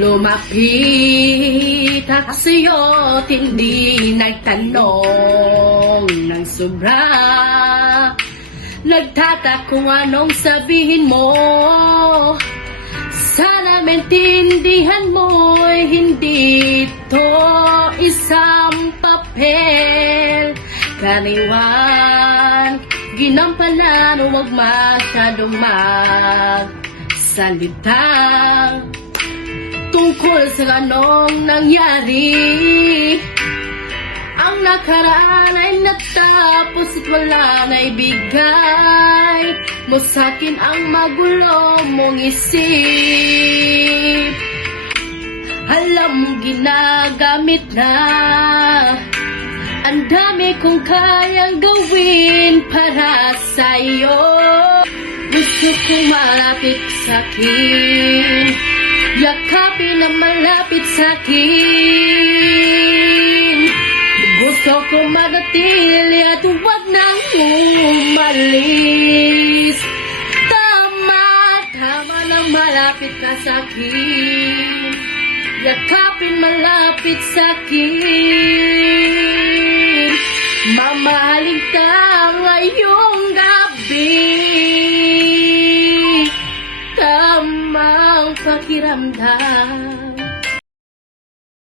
Lumapit at sa'yo't hindi nagtanong ng sobra. Nagtatak kung anong sabihin mo. Sana maintindihan mo'y hindi ito isang papel. Kaniwan, ginampanan, huwag masyadong magsalita tungkol sa anong nangyari. Ang nakaraan ay natapos at wala na ibigay mo sa'kin ang magulo mong isip. Alam mong ginagamit na ang dami kong kayang gawin para sa'yo. Gusto kong malapit sa'kin, yakapin na malapit sa'kin. Gusto kong magatili at huwag nang umalis. Tama na malapit ka sa'kin, yakapin malapit sa'kin. Mamahalin ka ngayong gabi, tamang pakiramdam.